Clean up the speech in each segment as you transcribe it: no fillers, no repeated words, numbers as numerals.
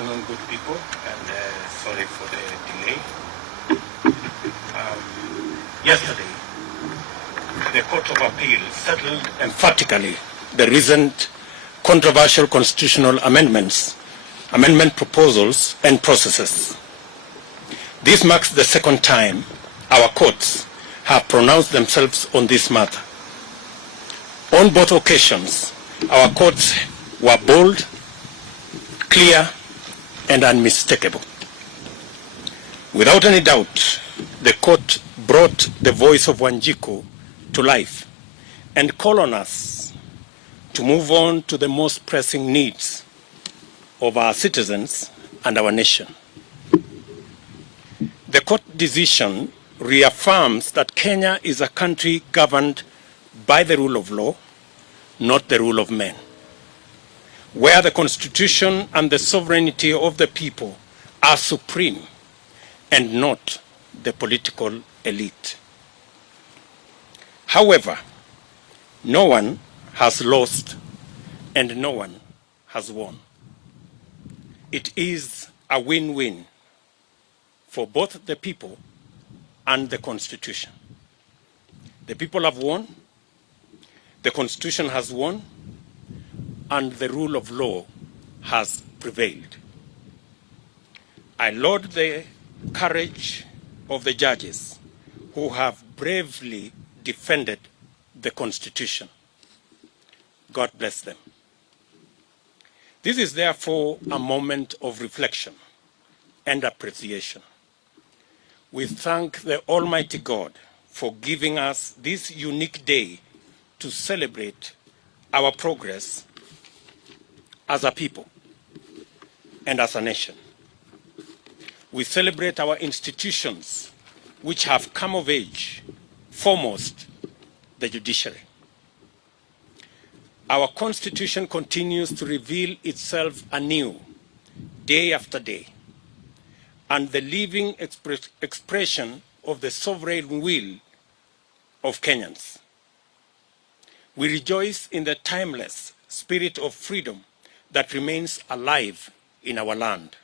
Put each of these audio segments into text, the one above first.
afternoon, good people, and sorry for the delay. Yesterday, the Court of Appeal settled emphatically the recent controversial constitutional amendment proposals and processes. This marks the second time our courts have pronounced themselves on this matter. On both occasions, our courts were bold, clear, and unmistakable. Without any doubt, the court brought the voice of Wanjiku to life and called on us to move on to the most pressing needs of our citizens and our nation. The court decision reaffirms that Kenya is a country governed by the rule of law, not the rule of men, where the Constitution and the sovereignty of the people are supreme and not the political elite. However, no one has lost and no one has won. It is a win-win for both the people and the Constitution. The people have won, the Constitution has won, and the rule of law has prevailed. I laud the courage of the judges who have bravely defended the Constitution. God bless them. This is therefore a moment of reflection and appreciation. We thank the Almighty God for giving us this unique day to celebrate our progress as a people and as a nation. We celebrate our institutions which have come of age, foremost the judiciary. Our Constitution continues to reveal itself anew, day after day, and the living expression of the sovereign will of Kenyans. We rejoice in the timeless spirit of freedom that remains alive in our land.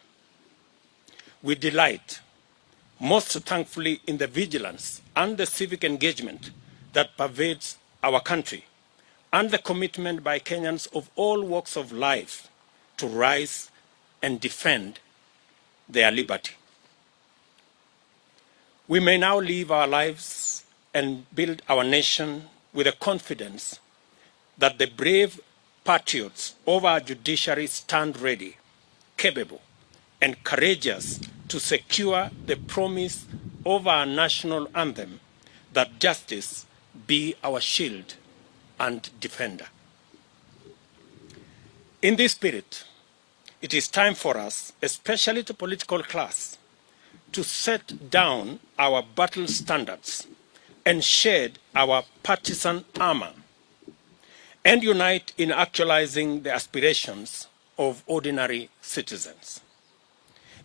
We delight, most thankfully, in the vigilance and the civic engagement that pervades our country, and the commitment by Kenyans of all walks of life to rise and defend their liberty. We may now live our lives and build our nation with a confidence that the brave patriots of our judiciary stand ready, capable, and courageous to secure the promise of our national anthem that justice be our shield and defender. In this spirit, it is time for us, especially the political class, to set down our battle standards and shed our partisan armor and unite in actualizing the aspirations of ordinary citizens.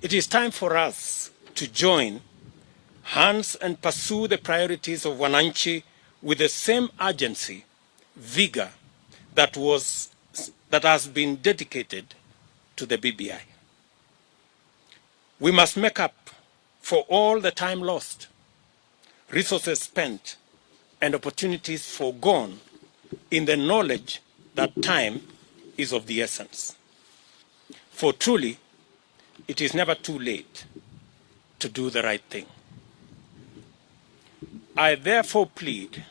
It is time for us to join hands and pursue the priorities of Wananchi with the same urgency, vigor that has been dedicated to the BBI. We must make up for all the time lost, resources spent, and opportunities foregone in the knowledge that time is of the essence. For truly, it is never too late to do the right thing. I therefore plead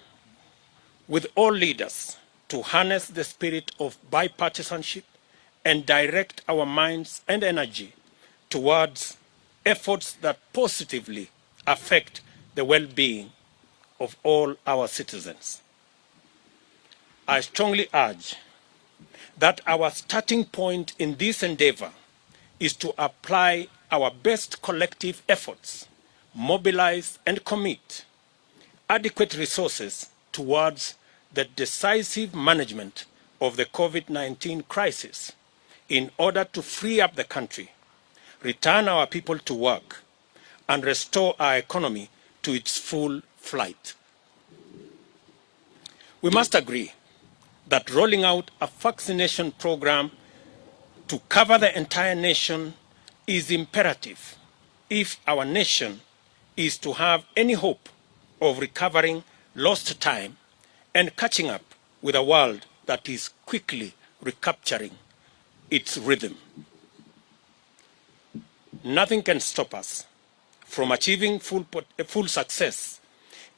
with all leaders to harness the spirit of bipartisanship and direct our minds and energy towards efforts that positively affect the well-being of all our citizens. I strongly urge that our starting point in this endeavor is to apply our best collective efforts, mobilize and commit adequate resources towards the decisive management of the COVID-19 crisis in order to free up the country, return our people to work, and restore our economy to its full flight. We must agree that rolling out a vaccination program to cover the entire nation is imperative if our nation is to have any hope of recovering lost time and catching up with a world that is quickly recapturing its rhythm. Nothing can stop us from achieving full success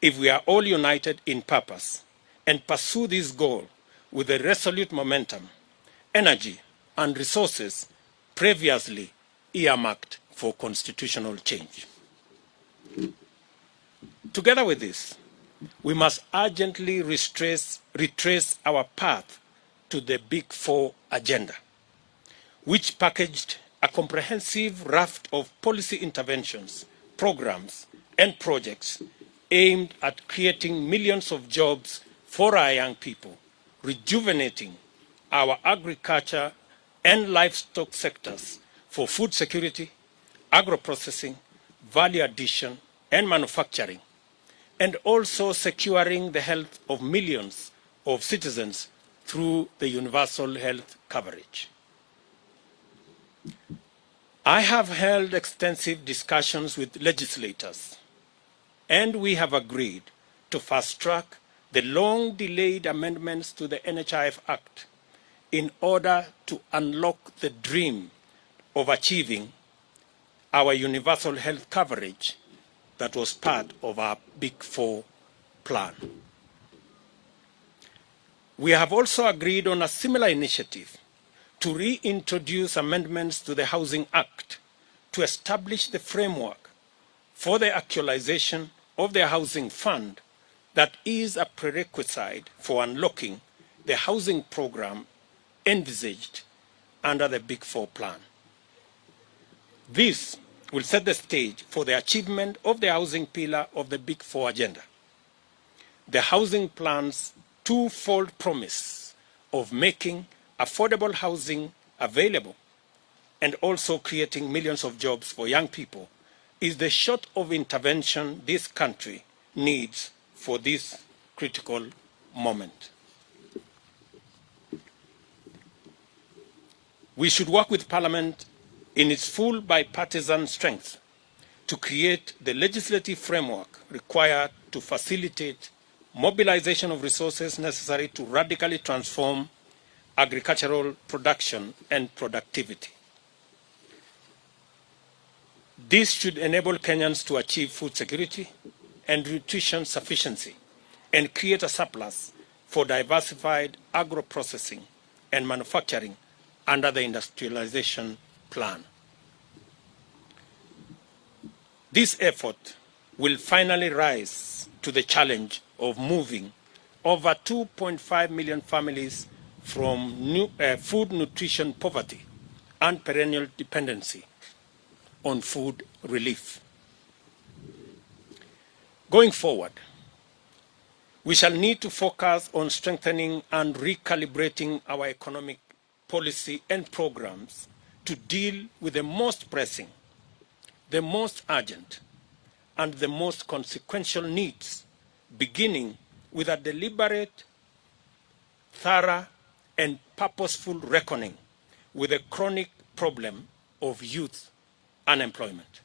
if we are all united in purpose and pursue this goal with the resolute momentum, energy, and resources previously earmarked for constitutional change. Together with this, we must urgently retrace our path to the Big Four agenda, which packaged a comprehensive raft of policy interventions, programs, and projects aimed at creating millions of jobs for our young people, rejuvenating our agriculture and livestock sectors for food security, agro-processing, value addition, and manufacturing, and also securing the health of millions of citizens through the universal health coverage. I have held extensive discussions with legislators, and we have agreed to fast-track the long-delayed amendments to the NHIF Act in order to unlock the dream of achieving our universal health coverage that was part of our Big Four plan. We have also agreed on a similar initiative to reintroduce amendments to the Housing Act to establish the framework for the actualization of the housing fund that is a prerequisite for unlocking the housing program envisaged under the Big Four plan. This will set the stage for the achievement of the housing pillar of the Big Four agenda. The housing plan's twofold promise of making affordable housing available and also creating millions of jobs for young people is the sort of intervention this country needs for this critical moment. We should work with Parliament in its full bipartisan strength to create the legislative framework required to facilitate mobilization of resources necessary to radically transform agricultural production and productivity. This should enable Kenyans to achieve food security and nutrition sufficiency and create a surplus for diversified agro-processing and manufacturing under the industrialization plan. This effort will finally rise to the challenge of moving over 2.5 million families from food nutrition poverty and perennial dependency on food relief. Going forward, we shall need to focus on strengthening and recalibrating our economic policy and programs to deal with the most pressing, the most urgent, and the most consequential needs, beginning with a deliberate, thorough, and purposeful reckoning with the chronic problem of youth unemployment.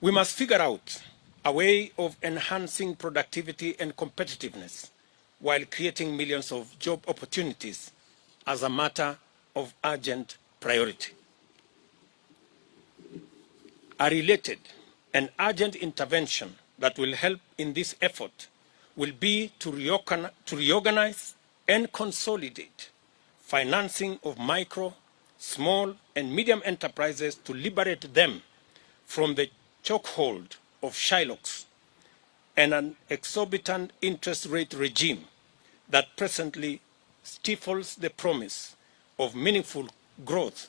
We must figure out a way of enhancing productivity and competitiveness while creating millions of job opportunities as a matter of urgent priority. A related and urgent intervention that will help in this effort will be to reorganize and consolidate financing of micro, small, and medium enterprises to liberate them from the chokehold of Shylocks and an exorbitant interest rate regime that presently stifles the promise of meaningful growth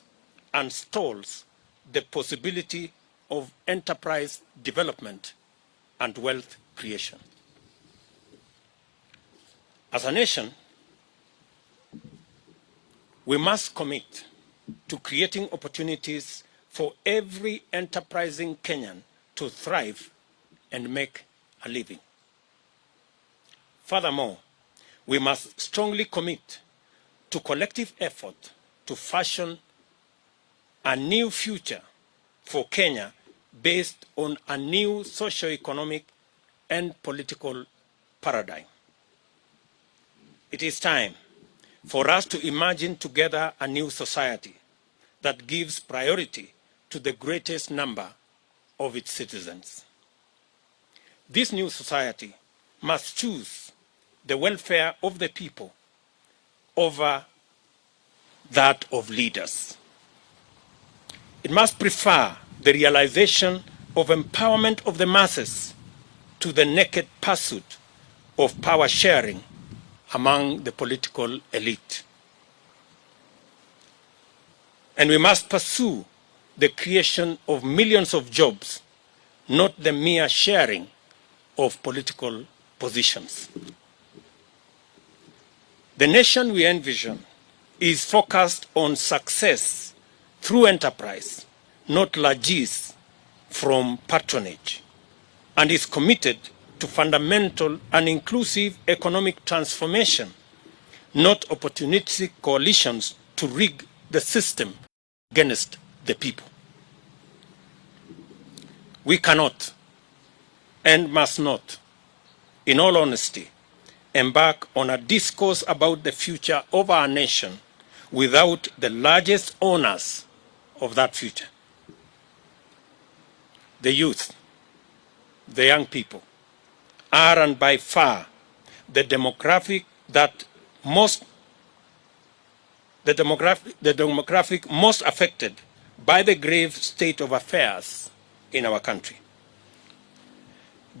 and stalls the possibility of enterprise development and wealth creation. As a nation, we must commit to creating opportunities for every enterprising Kenyan to thrive and make a living. Furthermore, we must strongly commit to collective effort to fashion a new future for Kenya based on a new socio-economic and political paradigm. It is time for us to imagine together a new society that gives priority to the greatest number of its citizens. This new society must choose the welfare of the people over that of leaders. It must prefer the realization of empowerment of the masses to the naked pursuit of power sharing among the political elite. And we must pursue the creation of millions of jobs, not the mere sharing of political positions. The nation we envision is focused on success through enterprise, not largesse from patronage, and is committed to fundamental and inclusive economic transformation, not opportunistic coalitions to rig the system against the people. We cannot and must not, in all honesty, embark on a discourse about the future of our nation without the largest owners of that future: the youth, the young people, are and by far the demographic most affected by the grave state of affairs in our country.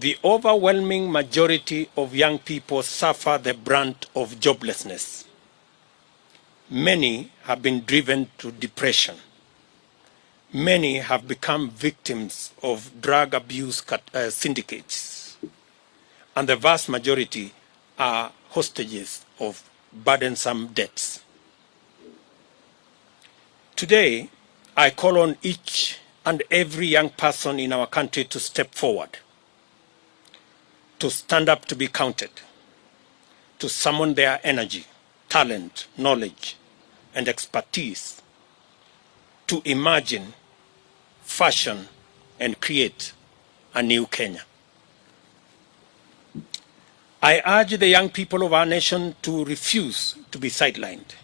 The overwhelming majority of young people suffer the brunt of joblessness. Many have been driven to depression. Many have become victims of drug abuse syndicates. And the vast majority are hostages of burdensome debts. Today, I call on each and every young person in our country to step forward, to stand up to be counted, to summon their energy, talent, knowledge, and expertise to imagine, fashion, and create a new Kenya. I urge the young people of our nation to refuse to be sidelined,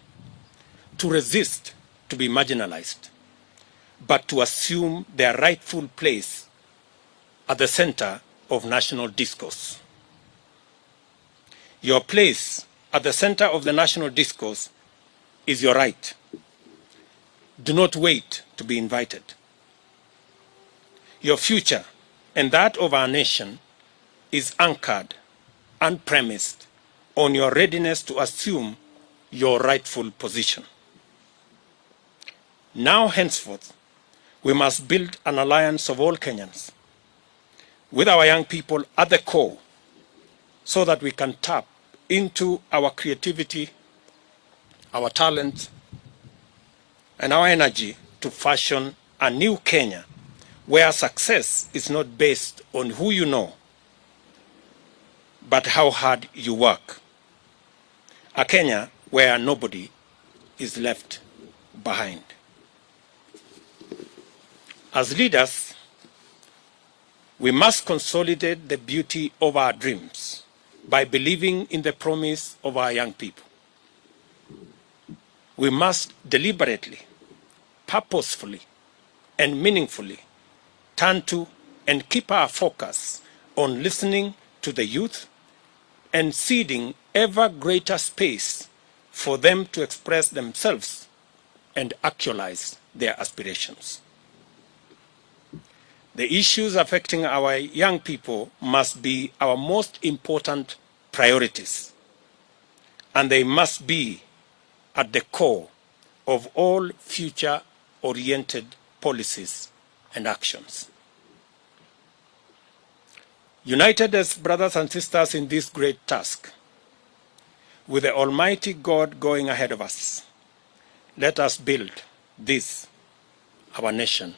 to resist to be marginalized, but to assume their rightful place at the center of national discourse. Your place at the center of the national discourse is your right. Do not wait to be invited. Your future and that of our nation is anchored and premised on your readiness to assume your rightful position. Now, henceforth, we must build an alliance of all Kenyans with our young people at the core so that we can tap into our creativity, our talent, and our energy to fashion a new Kenya where success is not based on who you know, but how hard you work. A Kenya where nobody is left behind. As leaders, we must consolidate the beauty of our dreams by believing in the promise of our young people. We must deliberately, purposefully, and meaningfully turn to and keep our focus on listening to the youth and ceding ever greater space for them to express themselves and actualize their aspirations. The issues affecting our young people must be our most important priorities, and they must be at the core of all future-oriented policies and actions. United as brothers and sisters in this great task, with the Almighty God going ahead of us, let us build this, our nation,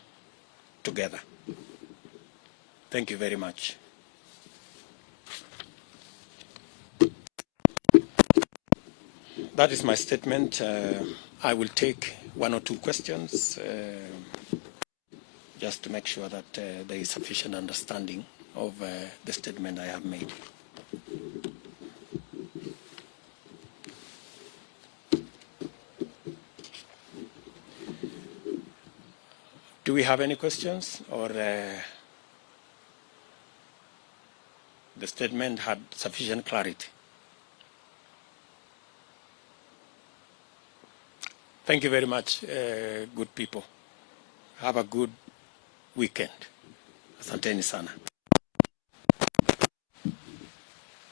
together. Thank you very much. That is my statement. I will take one or two questions, just to make sure that there is sufficient understanding of the statement I have made. Do we have any questions, or the statement had sufficient clarity? Thank you very much, good people. Have a good weekend. Asanteni sana.